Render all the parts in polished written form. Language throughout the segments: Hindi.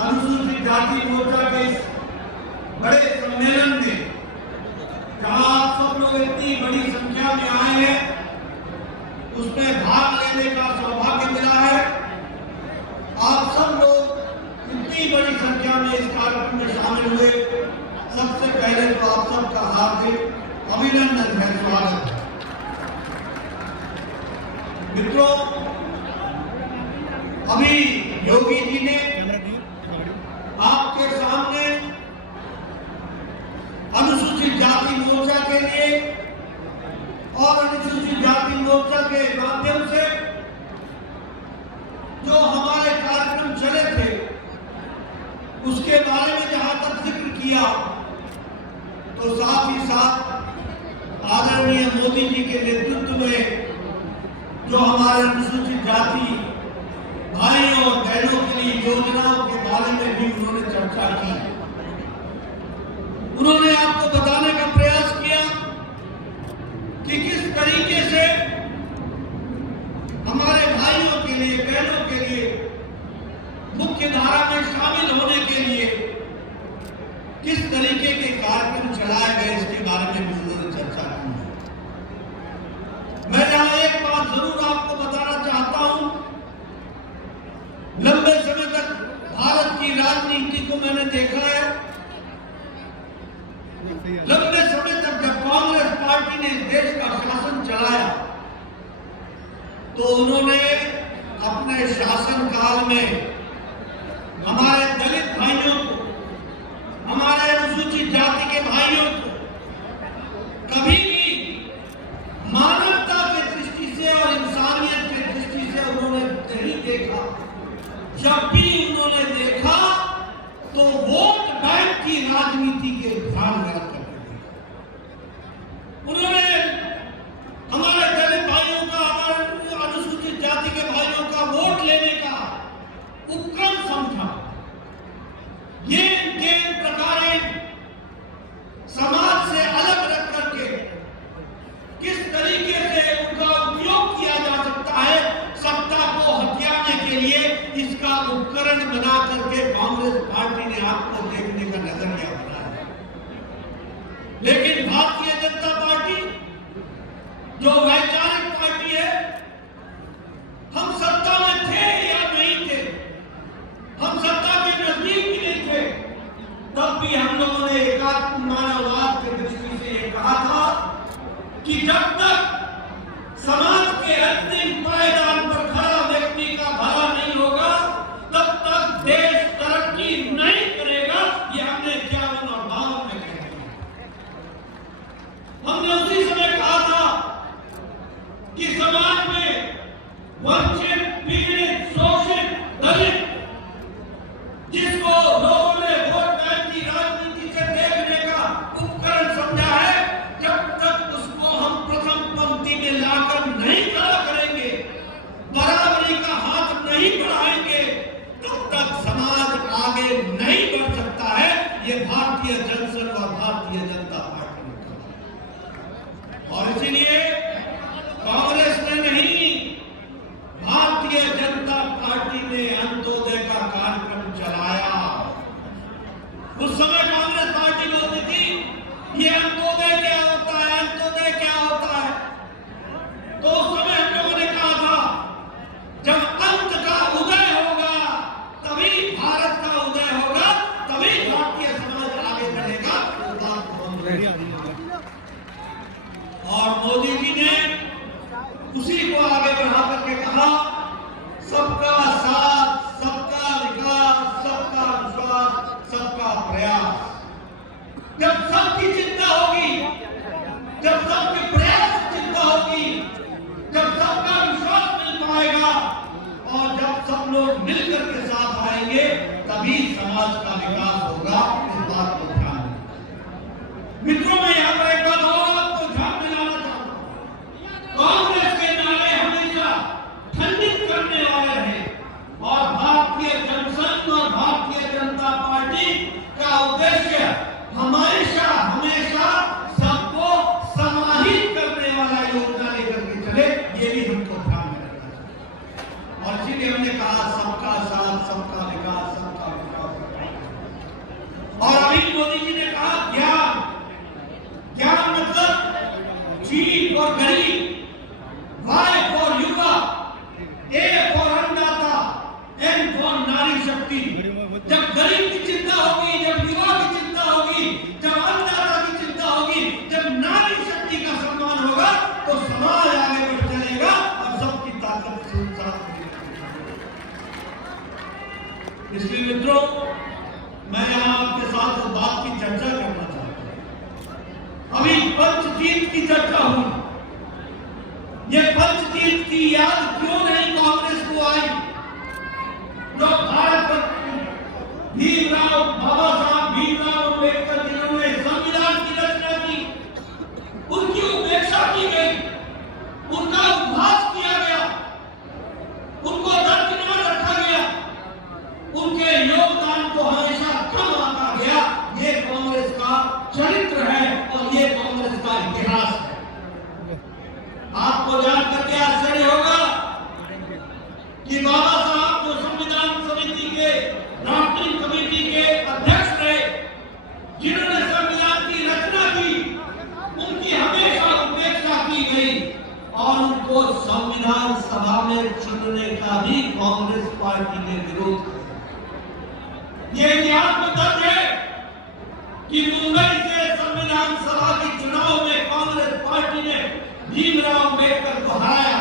अनुसूचित जाति मोर्चा के इस बड़े सम्मेलन में जहां आप सब लोग इतनी बड़ी संख्या में आए हैं, उसमें भाग लेने का सौभाग्य मिला है। आप सब लोग इतनी बड़ी संख्या में इस कार्यक्रम में शामिल हुए, सबसे पहले तो आप सबका हार्दिक अभिनंदन है, स्वागत है। मित्रों, अभी योगी जी ने आपके सामने अनुसूचित जाति मोर्चा के लिए और अनुसूचित जाति मोर्चा के माध्यम से जो हमारे कार्यक्रम चले थे उसके बारे में जहां तक जिक्र किया, तो साथ ही साथ आदरणीय मोदी जी के नेतृत्व में जो हमारे अनुसूचित जाति भाइयों और बहनों के लिए योजनाओं के बारे में भी उन्होंने चर्चा की। उन्होंने आपको बताने का प्रयास किया कि किस तरीके से हमारे भाइयों के लिए, बहनों के लिए मुख्य धारा में शामिल होने के लिए किस तरीके के कार्यक्रम चलाए गए, इसके बारे में भी उन्होंने चर्चा की। मैं यहां एक बात जरूर आपको बताना चाहता हूं, लंबे समय तक भारत की राजनीति को मैंने देखा है। लंबे समय तक जब कांग्रेस पार्टी ने देश का शासन चलाया, तो उन्होंने अपने शासन काल में हमारे दलित भाइयों को, हमारे अनुसूचित जाति के भाइयों को कभी भी मानवता की दृष्टि से और इंसानियत की दृष्टि से उन्होंने नहीं देखा। जब भी उन्होंने देखा तो वोट बैंक की राजनीति के ध्यान में रखकर उन्होंने हमारे दलित भाइयों का, हमारे अनुसूचित जाति के भाइयों का वोट लेने का उपक्रम समझा। ये इनके प्रकार समाज से अलग रख करके किस तरीके से उनका उपयोग किया जा सकता है सत्ता को हथियाने के लिए, इसका उपकरण बना करके कांग्रेस पार्टी ने आपको देखने का नजरिया बनाया। लेकिन भारतीय जनता पार्टी जो वैचारिक पार्टी है, हम सत्ता में थे या नहीं थे, हम सत्ता के नजदीक भी नहीं थे, तब भी हम लोगों ने एकात्म मानववाद की दृष्टि से ये कहा था कि जब तक समाज के अंतिम पायदान पर खड़ा व्यक्ति का भला नहीं होगा, तब तक देश तरक्की नहीं करेगा। ये हमने 51 और 52 में कह दिया। हमने उसी समय कहा था कि समाज में वंचित, पीड़ित, शोषित, दलित, जिसको लोगों ने वोट बैंक की राजनीति से देखने का उपकरण समझा है, जब तक उसको हम प्रथम पंक्ति में लाकर नहीं खड़ा करेंगे, बराबरी का हाथ नहीं बढ़ाएंगे, तब तक समाज आगे नहीं बढ़ सकता है। ये भारतीय जनसंघ और भारतीय जनता पार्टी ने कहा, और इसीलिए कांग्रेस ने नहीं, भारतीय जनता पार्टी ने अंत्योदय का कार्यक्रम चलाया। उस समय कांग्रेस पार्टी बोलती थी ये अंत्योदय क्या होता है, अंत्योदय क्या होता है। तो उस समय हम लोगों ने कहा था जब अंत का उदय होगा तभी भारत का उदय होगा, तभी भारतीय समाज आगे बढ़ेगा। और मोदी जी ने उसी को आगे बढ़ा करके कहा, सबका साथ, सबका विकास, सबका विश्वास, सबका प्रयास। जब सबकी चिंता होगी, जब सबके प्रयास चिंता होगी, जब सबका विश्वास मिल पाएगा और जब सब लोग मिलकर के साथ आएंगे, तभी समाज का विकास होगा। इस बात को ध्यान दें। मित्रों, मैं यहाँ पर एक बात और आपको ध्यान दिलाना चाहता हूँ। कांग्रेस के नारे हमेशा खंडित करने वाले हैं, और भारतीय जनसंघ और भारतीय जनता पार्टी का उद्देश्य हमेशा हमेशा सबको समाहित करने वाला योजना लेकर के चले, ये भी हमको ध्यान में रखना चाहिए। और इसीलिए हमने कहा सबका साथ, सबका विकास, सबका विकास। फॉर गरीब, Y फॉर युवा, A फॉर अन्नदाता, N फॉर नारी शक्ति। जब गरीब की चिंता होगी, जब युवा की चिंता होगी, जब अन्नदाता की चिंता होगी, जब नारी शक्ति का सम्मान होगा, तो समाज आगे बढ़ चलेगा और सबकी ताकत से साथ मिलेगी। इसलिए मित्रों, मैं यहाँ आपके साथ इस बात की चर्चा करना चाहता हूं। अभी पंचतीर्थ की चर्चा हुई। ये पंचतीर्थ की याद क्यों नहीं कांग्रेस को आई? जो भारत रत्न भीमराव, बाबा साहब भीमराव अम्बेडकर, जिन्होंने संविधान की रचना की, उनकी उपेक्षा की गई, उनका उपहास किया गया, उनको दरकिनार रखा गया, उनके योगदान को हमेशा कम आंका गया। ये कांग्रेस का चरित्र है और ये कांग्रेस का इतिहास है। आपको जान करके आश्चर्य होगा कि बाबा साहब जो संविधान समिति के ड्राफ्टिंग कमेटी के अध्यक्ष रहे, जिन्होंने संविधान की रचना की, उनकी हमेशा उपेक्षा की गई और उनको संविधान सभा में चुनने का भी कांग्रेस पार्टी ने विरोध किया। ये इतिहास में दर्ज है कि मुंबई से संविधान सभा के चुनाव में कांग्रेस पार्टी ने भीमराव अम्बेडकर को हराया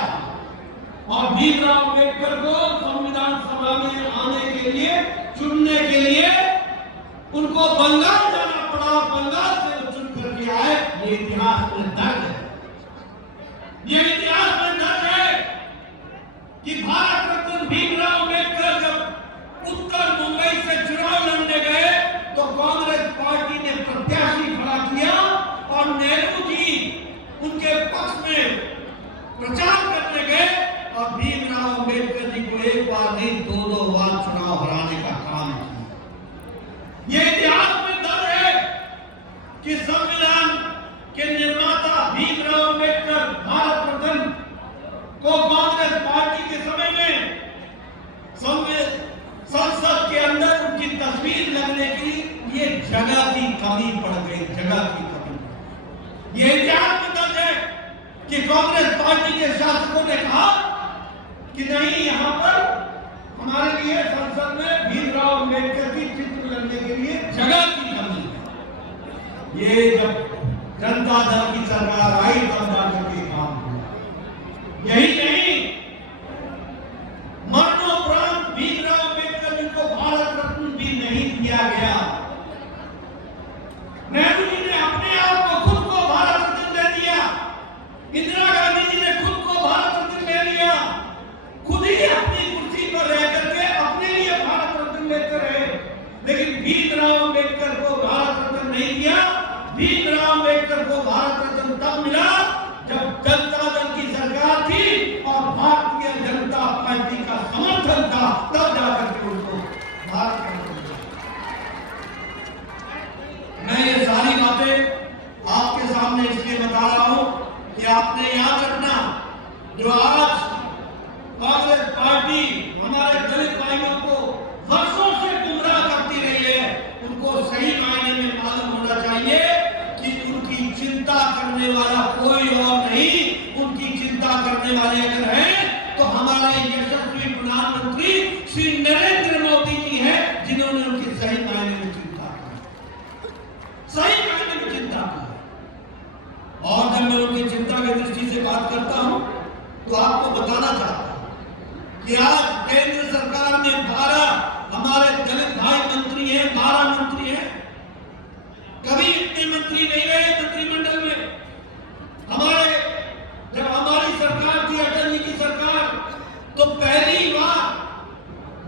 और भीमराव अम्बेडकर को संविधान सभा में आने के लिए, चुनने के लिए उनको बंगाल जाना पड़ा। बंगाल से वो चुन करके आए। ये इतिहास में दर्ज है। ये इतिहास में दर्ज है कि भारत रत्न भीमराव अम्बेडकर जब उत्तर मुंबई से चुनाव लड़ने गए तो कांग्रेस पार्टी ने प्रत्याशी खड़ा किया और नेहरू जी उनके पक्ष में प्रचार करने गए और भीमराव अम्बेडकर जी को एक बार नहीं, दो बार चुनाव हराने का काम किया। ये इतिहास में दर्ज है कि संविधान के निर्माता भीमराव अम्बेडकर, भारत रत्न, को कांग्रेस पार्टी के समय में संसद के अंदर उनकी तस्वीर लगने की ये जगह की कमी पड़ गई, जगह की कमी। ये इतिहास में दर्ज है कि कांग्रेस पार्टी के शासकों ने कहा कि नहीं, यहाँ पर हमारे लिए संसद में भीमराव अम्बेडकर की चित्र लगने के लिए जगह की कमी है। ये जब जनता दल की सरकार आई तब जाकर के काम हुआ। यही नहीं, मरणोपरांत भीमराव अम्बेडकर जी को भारत रत्न भी नहीं दिया गया। नेहरू जी ने अपने आप को खुद को भारत रत्न दे दिया। इंदिरा गांधी जी ने खुद को भारत रत्न ले लिया। खुद ही अपनी कुर्सी पर रह करके अपने लिए भारत रत्न लेते रहे, लेकिन भीमराव अम्बेडकर को भारत रत्न नहीं दिया। भीमराव अम्बेडकर को भारत रत्न तब मिला जब जनता दल की सरकार थी और भारतीय जनता पार्टी का समर्थन था, तब जाकर के उनको भारत रत्न मिला। मैं ये सारी बातें आपके सामने इसलिए बता रहा हूं कि आपने याद रखना, जो आज कांग्रेस पार्टी हमारे दलित भाइयों को वर्षों से गुमराह करती रही है, उनको सही मायने में मालूम होना चाहिए कि उनकी चिंता करने वाला कोई और नहीं। उनकी चिंता करने वाले अगर हैं तो हमारे यशस्वी प्रधानमंत्री श्री नरेंद्र मोदी जी हैं, जिन्होंने उनकी सही मायने में चिंता की, सही मायने में चिंता की। और जब मैं उनकी चिंता की दृष्टि से बात करता हूं तो आपको बताना चाहता हूं कि आज केंद्र सरकार ने 12 हमारे दलित भाई मंत्री हैं, 12 मंत्री हैं। कभी इतने मंत्री नहीं रहे मंत्रिमंडल में। जब हमारी सरकार थी, अटल जी की सरकार, तो पहली बार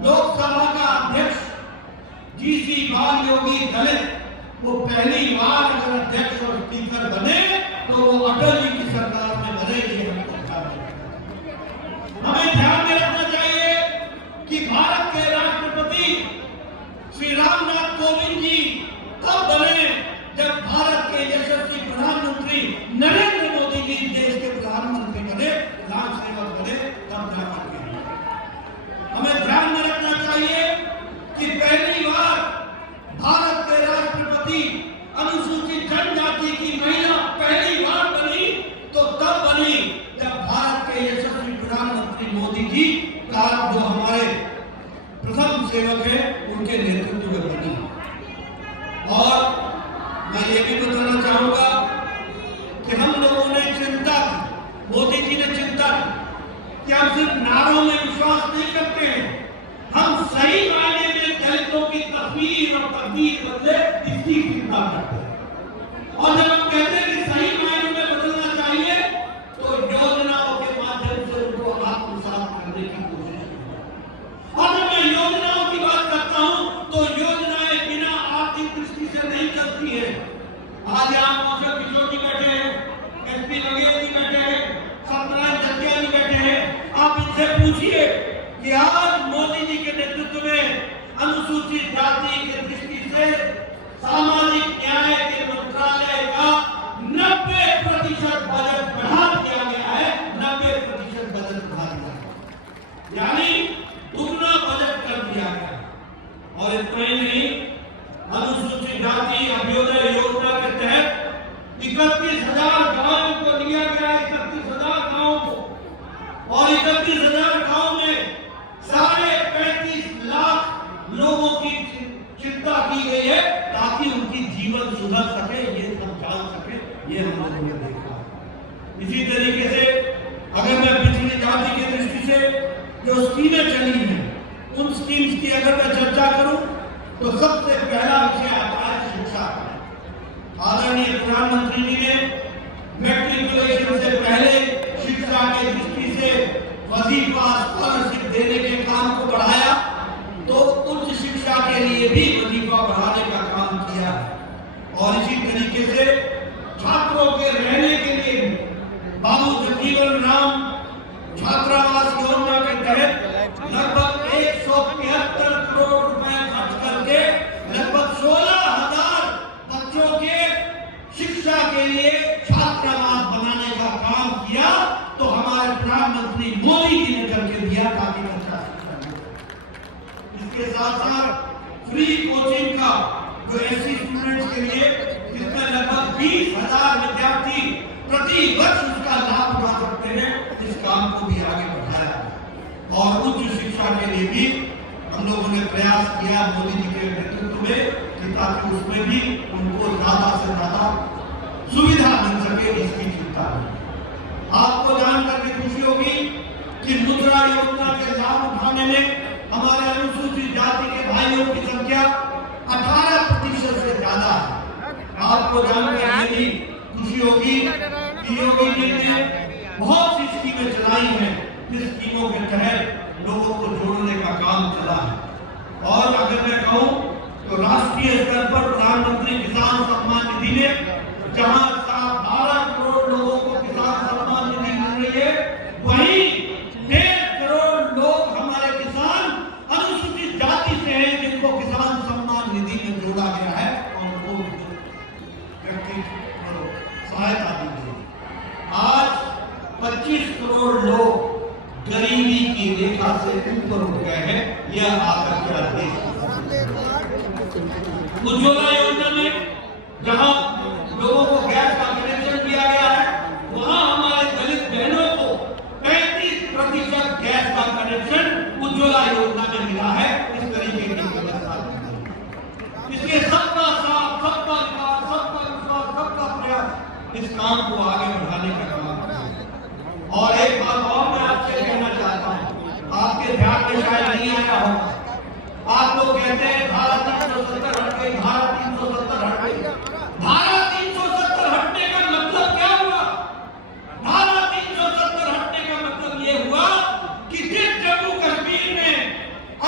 लोकसभा का अध्यक्ष जीसी बाल योगी दलित, वो पहली बार अगर अध्यक्ष और स्पीकर बने तो वो अटल जी की सरकार में बने। हमें ध्यान में रखना चाहिए कि भारत के राष्ट्रपति श्री रामनाथ कोविंद जी तब बने जब भारत के यशस्वी प्रधानमंत्री नरेंद्र मोदी जी देश के प्रधानमंत्री बने, राम सेवक बने, तब जाकर के। हमें ध्यान में रखना चाहिए कि पहली बार भारत के राष्ट्रपति अनुसूचित जनजाति की महिला पहली बार बनी तो तब बनी में उनके नेतृत्व में बनी। और मैं ये भी बताना चाहूंगा कि हम लोगों ने चिंता की, मोदी जी ने चिंता की कि हम सिर्फ नारों में विश्वास नहीं करते हैं, हम सही मायने में दलितों की तस्वीर और तकदीर बदले इसकी चिंता करते हैं। और जब हम कहते हैं कि सही मायने में बदलना चाहिए तो योजनाओं के माध्यम से उनको आत्मसात करने की कोशिश करें। और जब मैं योजनाओं की बात करता हूं तो योजनाएं बिना आर्थिक दृष्टि से नहीं चलती है। आज यहाँ मौसम किशोर जी बैठे हैं, एसपी बघेल जी बैठे हैं, सत्यनारायण जटिया जी बैठे हैं। आप इनसे पूछिए कि आज मोदी जी के नेतृत्व में अनुसूचित जाति की दृष्टि से सामाजिक न्याय के मंत्रालय का 90% बजट बढ़ा दिया गया है। 90% बजट बढ़ा दिया है, यानी दुगना बजट कर दिया गया। और इतना ही नहीं, अनुसूचित जाति अभ्युदय योजना के तहत 31,000 गांवों को लिया गया, 31,000 गांवों को, और 31,000 गांवों में 35.5 लाख लोगों की चिंता की गई है ताकि उनकी जीवन सुधर सके, ये सब जान सके। ये हम लोगों ने देखा। इसी तरीके से अगर मैं पिछड़ी जाति की दृष्टि से जो स्कीमें चली हैं उन स्कीम्स की अगर मैं चर्चा करूं तो सबसे पहला विषय आता है शिक्षा। आदरणीय प्रधानमंत्री जी ने मैट्रिकुलेशन से पहले शिक्षा की दृष्टि से वजीफा स्कॉलरशिप देने के काम को बढ़ाया, तो उच्च शिक्षा के लिए भी वजीफा बढ़ाने का काम किया। और इसी तरीके से छात्रों के रहने के लिए बाबू जगजीवन राम छात्रावास योजना के तहत लगभग 173 करोड़ रुपए खर्च करके लगभग 16,000 बच्चों के शिक्षा के लिए छात्रावास बनाने का काम किया। तो हमारे प्रधानमंत्री मोदी जी ने करके दिया ताकि बच्चा शिक्षा। इसके साथ साथ फ्री कोचिंग का जो एससी स्टूडेंट्स के लिए, जिसमें लगभग 20,000 विद्यार्थी प्रति वर्ष उसका लाभ उठा सकते हैं, इस काम को भी आगे बढ़ाया। और उच्च शिक्षा के लिए भी हम लोगों ने प्रयास किया मोदी जी के नेतृत्व में कि ताकि उसमें भी उनको ज्यादा से ज्यादा सुविधा मिल सके, इसकी चिंता है। आपको जानकर के खुशी होगी कि मुद्रा योजना के लाभ उठाने में हमारे अनुसूचित जाति के भाइयों की संख्या 18% से ज्यादा है। आपको जानकर ये भी खुशी होगी कि योगी जी ने बहुत सी स्कीमें चलाई हैं, जिस स्कीमों के तहत लोगों को जोड़ने का काम चला है। और अगर मैं कहूं तो राष्ट्रीय स्तर पर प्रधानमंत्री किसान सम्मान निधि ने जहां 12 करोड़ लोगों को किसान सम्मान निधि मिल रही है, वहीं 1.5 करोड़ लोग हमारे किसान अनुसूचित जाति से हैं जिनको किसान सम्मान निधि में जोड़ा गया है और उनको व्यक्तिगत सहायता दी गई। आज 25 करोड़ लोग गरीबी की रेखा से ऊपर उठ गए हैं। यह आकर के देश उज्ज्वला योजना में जहां लोगों को गैस का कनेक्शन दिया गया है, वहां हमारे दलित बहनों को 35% गैस का कनेक्शन उज्ज्वला योजना में मिला है। इस तरीके की व्यवस्था इसलिए सबका साथ, सबका विकास, सबका विश्वास, सबका प्रयास इस काम को आगे बढ़ाने का काम है। और एक बात और मैं आपसे कहना चाहता हूं, आपके ध्यान में शायद नहीं आया होगा। आप लोग कहते हैं धारा 370 हट गई, धारा 370 हट गई। धारा 370 हटने का मतलब क्या हुआ? धारा 370 हटने का मतलब ये हुआ कि जिस जम्मू कश्मीर में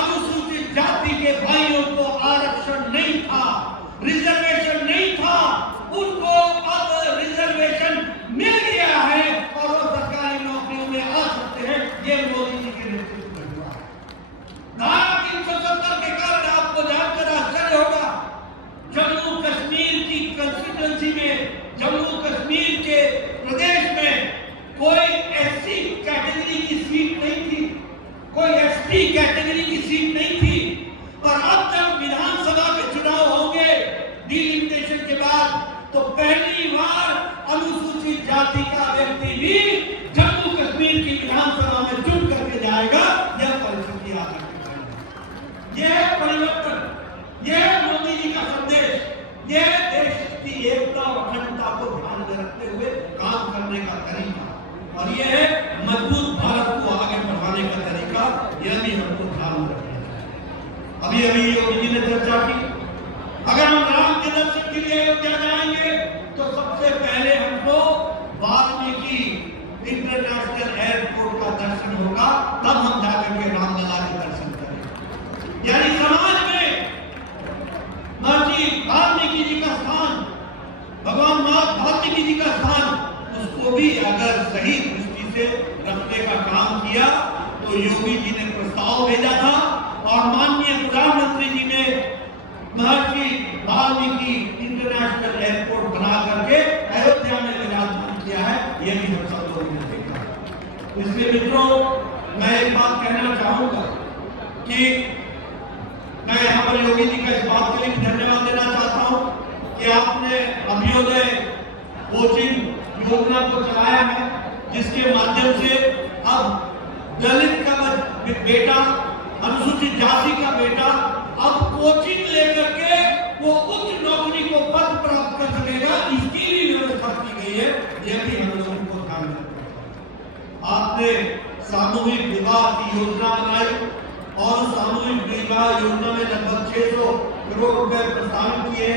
अनुसूचित जाति के भाइयों को आरक्षण नहीं था, रिजर्वेशन नहीं था, उनको अब रिजर्वेशन मिल गया है और वो सरकारी नौकरियों में आ सकते हैं। ये मोदी जी के नेतृत्व में हुआ। धारा 370 के कारण आपको ये है मजबूत भारत को आगे बढ़ाने का तरीका, यह भी हमको ध्यान में रखना चाहिए। अभी अभी योगी जी ने चर्चा की, अगर हम राम के दर्शन के लिए अयोध्या जाएंगे तो सबसे पहले हमको वाल्मीकि इंटरनेशनल एयरपोर्ट का दर्शन होगा, तब हम जाकर के रामलला के दर्शन करेंगे। यानी समाज में महर्षि वाल्मीकि जी का स्थान, भगवान वाल्मीकि जी का स्थान, उसको भी अगर सही दृष्टि से रखने का काम किया तो योगी जी ने प्रस्ताव भेजा था और माननीय प्रधानमंत्री जी ने महर्षि वाल्मीकि इंटरनेशनल एयरपोर्ट बना करके अयोध्या में विराजमान किया है, यह भी हम सब लोगों ने देखा। इसलिए मित्रों, मैं एक बात कहना चाहूंगा कि मैं यहाँ पर योगी जी का इस बात के लिए धन्यवाद देना चाहता हूँ कि आपने अभ्युदय कोचिंग योजना को चलाया है, जिसके माध्यम से अब दलित का बेटा, अनुसूचित जाति का बेटा अब कोचिंग लेकर के वो उच्च नौकरी को पद प्राप्त कर सकेगा, इसकी भी व्यवस्था की गई है। यह भी हम लोगों को ध्यान रखना है। आपने सामूहिक विवाह की योजना बनाई और सामूहिक विवाह योजना में लगभग 600 करोड़ रुपए प्रस्तावित किए।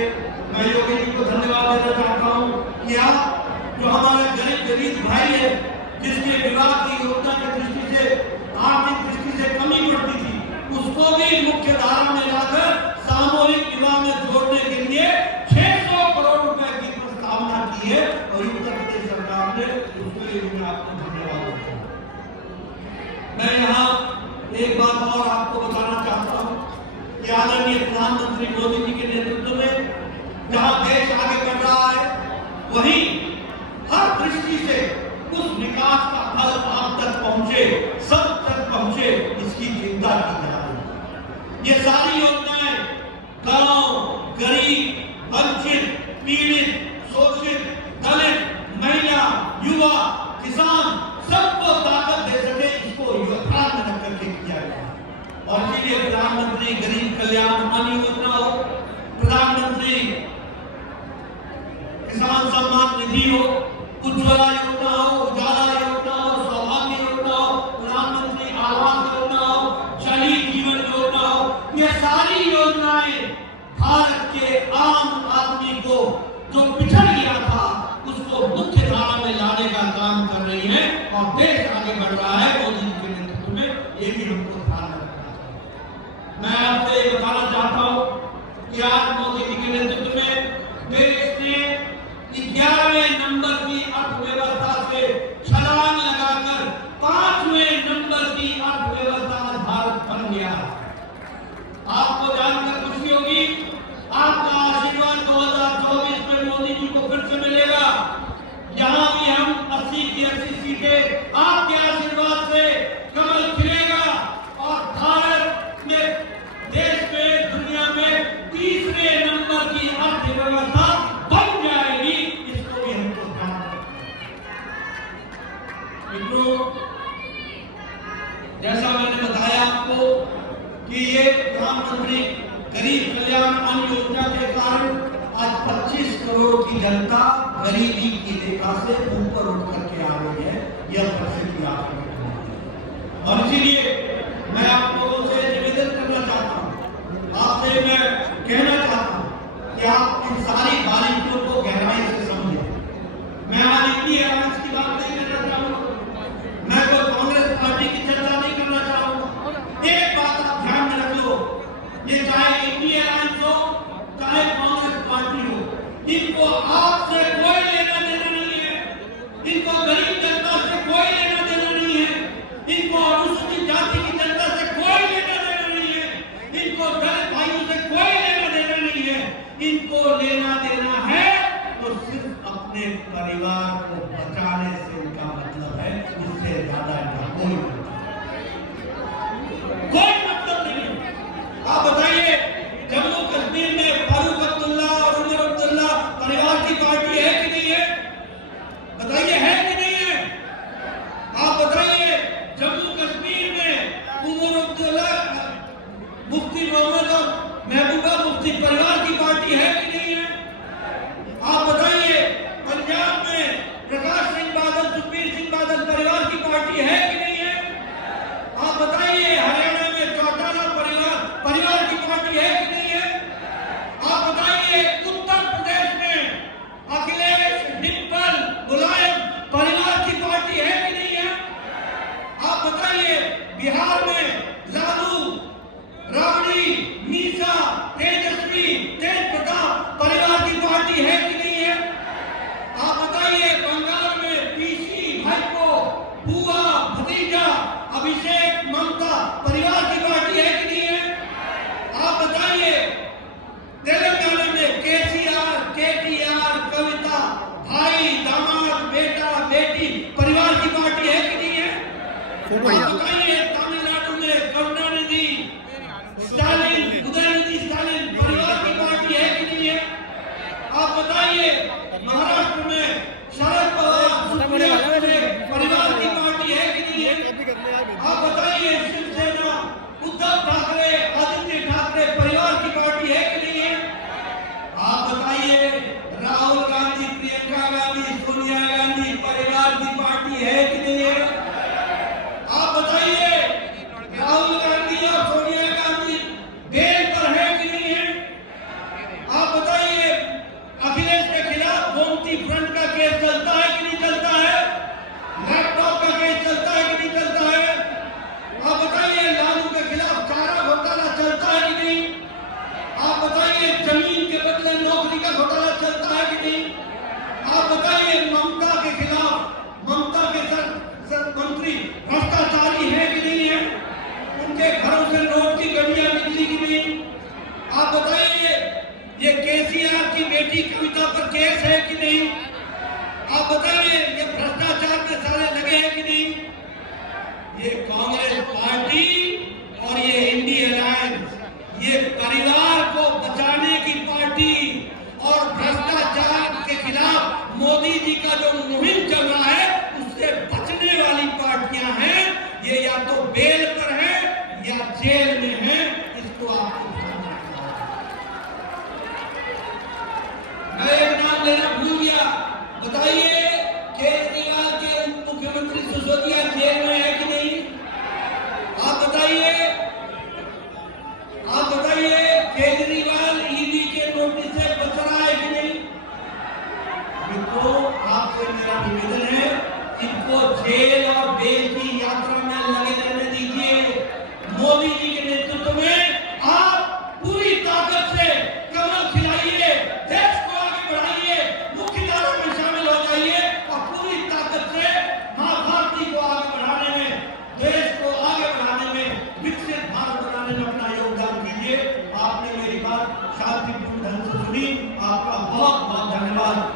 मैं योगी जी को धन्यवाद देना चाहता हूँ कि आप जो हमारे गरीब भाई है, जिसके विवाह की योजना की दृष्टि से, आर्थिक दृष्टि से कमी पड़ती थी, उसको भी मुख्य धारा में लाकर सामूहिक विवाह में जोड़ने के लिए 600 करोड़ रुपए की प्रस्तावना की है और उत्तर प्रदेश सरकार ने उसके लिए भी आपको धन्यवाद देता हूं। मैं यहाँ एक बात और आपको बताना चाहता हूँ कि आदरणीय प्रधानमंत्री मोदी जी के नेतृत्व में जहाँ देश आगे बढ़ रहा है, वहीं हर दृष्टि से उस विकास का फल आप तक पहुंचे, सब तक पहुंचे, इसकी चिंता की जा रही है। ये सारी योजनाएं गांव, गरीब, वंचित, पीड़ित, शोषित, दलित, महिला, युवा, किसान सबको ताकत दे सके, इसको ध्यान में रख करके किया गया है। और इसीलिए प्रधानमंत्री गरीब कल्याण अन्न योजना हो, प्रधानमंत्री किसान सम्मान निधि हो, उज्ज्वला योजना हो, उजाला योजना हो, सौभाग्य योजना हो, प्रधानमंत्री आवास योजना हो, जलीय जीवन योजना हो, ये सारी योजनाएं भारत के आम आदमी को जो पिछड़ गया था उसको मुख्य धारा में लाने का काम कर रही है और देश आगे बढ़ रहा है मोदी जी के नेतृत्व में। ये भी हमको ध्यान रखना चाहिए। मैं आपसे ये बताना चाहता हूँ कि आज मोदी जी के नेतृत्व में देश ने 11वें नंबर की अर्थव्यवस्था से छलांग लगाकर 5वें नंबर की अर्थव्यवस्था में भारत बन गया। आपको जानकर खुशी होगी, आपका आशीर्वाद 2024 में मोदी जी को फिर से मिलेगा। यहाँ भी हम 80 की 80 सीटें आपके आशीर्वाद से कमल खिलेगा और भारत में, देश में, दुनिया में 3रे नंबर की अर्थव्यवस्था बन जाएगी। इसको भी हमको ध्यान रखना है। मित्रों, जैसा मैंने बताया आपको कि ये प्रधानमंत्री गरीब कल्याण अन्न योजना के कारण आज 25 करोड़ की जनता गरीबी की रेखा से ऊपर उठ करके आ रही है, यह प्रसिद्ध याद है। और इसीलिए मैं आप लोगों से निवेदन करना चाहता हूँ, आपसे मैं कहना चाहता हूँ कि आप इन सारी बारीकियों को गहराई से समझें। मैं आज इंडी अलायंस की बात नहीं करना चाहूँगा, मैं कोई कांग्रेस पार्टी की चर्चा नहीं करना चाहूँगा। एक बात आप ध्यान में रख लो, ये चाहे इंडी अलायंस हो, चाहे कांग्रेस पार्टी हो, इनको आपसे कोई लेना देना नहीं है, इनको गरीब जनता से कोई लेना देना नहीं है, इनको अनुसूचित जाति की जनता से कोई लेना देना नहीं है, इनको दलित भाइयों से कोई लेना देना नहीं है। इनको लेना देना है तो सिर्फ अपने परिवार को बचाने से इनका मतलब है, इससे ज्यादा इनका कोई मतलब नहीं है। आप बताइए, जम्मू कश्मीर में फारूक अब्दुल्ला और उमर अब्दुल्ला परिवार की पार्टी है कि नहीं है? बताइए, है कि नहीं है? आप बताइए, जम्मू कश्मीर में उमर अब्दुल्ला, मुफ्ती मोहम्मद और महबूबा मुफ्ती परिवार की पार्टी है कि नहीं है? आप बताइए, पंजाब में प्रकाश सिंह बादल, सुखबीर सिंह बादल सांसद परिवार की पार्टी है कि नहीं है? आप बताइए, हरियाणा में चौटाला परिवार की पार्टी है कि नहीं है? आप बताइए, उत्तर प्रदेश में अखिलेश, डिम्पल, मुलायम परिवार की पार्टी है कि नहीं है? आप बताइए, बिहार में लालू, राबड़ी, मीसा, तेजस्वी, तेज प्रताप परिवार की पार्टी है कि नहीं है? आप बताइए, बंगाल में पीसी, भाईपो, बुआ, भतीजा, अभिषेक, ममता परिवार की पार्टी है कि नहीं है? आप बताइए, तेलंगाना में केसीआर, केटीआर, कविता, भाई, दामाद, बेटा, बेटी परिवार की पार्टी है कि नहीं है? आप बताइए, तमिलनाडु में करुणानिधि, स्टालिन, उदयनिधि स्टालिन परिवार की पार्टी है कि नहीं है? आप बताइए, महाराष्ट्र में शरद पवार, सुप्रिया सुले परिवार की पार्टी है कि नहीं है? आप बताइए, शिवसेना, उद्धव ठाकरे, आदित्य ठाकरे परिवार की पार्टी है कि नहीं है? आप बताइए, राहुल गांधी, प्रियंका गांधी, सोनिया गांधी परिवार की पार्टी है कि नहीं है? आप बताइए, राहुल गांधी और सोनिया गांधी बेल पर है कि नहीं है? आप बताइए, अखिलेश के खिलाफ गोमती फ्रंट का केस चलता है कि नहीं चलता है? लैपटॉप का केस चलता है कि नहीं चलता है? आप बताइए, लालू के खिलाफ चारा घोटाला चलता है कि नहीं? आप बताइए, जमीन के बदले नौकरी का घोटाला चलता है कि नहीं? आप बताइए, ममता के खिलाफ, ममता के मंत्री भ्रष्टाचारी है कि नहीं है? उनके घरों से नोट की गड्डियां निकली कि नहीं? आप बताइए, ये केसीआर की बेटी कविता पर केस है कि नहीं? आप बताइए, ये भ्रष्टाचार में सारे लगे हैं कि नहीं? ये कांग्रेस पार्टी और ये इंडिया अलायंस, ये परिवार को बचाने की पार्टी और भ्रष्टाचार के खिलाफ मोदी जी का जो मुहिम चल रहा है उससे बचने वाली पार्टियां हैं। ये या तो बेल पर है या जेल में है, इसको आपको मैं एक नाम लेना भूल गया। बताइए, केजरीवाल के उप मुख्यमंत्री सिसोदिया जेल में है कि नहीं? आप बताइए, केजरीवाल ईडी के नोटिस से बच रहा है कि नहीं? इनको आपसे मेरा निवेदन है, इनको जेल और बेल की यात्रा में लगे रहने दीजिए। मोदी जी के नेतृत्व में आप पूरी ताकत से कमल खिलाइए, देश को आगे बढ़ाइए, मुख्यधारा में शामिल हो जाइए और पूरी ताकत से मां भारती को आगे बढ़ाने में, देश को आगे बढ़ाने में, विकसित भारत बनाने में अपना योगदान दीजिए। आपने मेरी बात शांतिपूर्ण ढंग से सुनी, आपका बहुत बहुत धन्यवाद।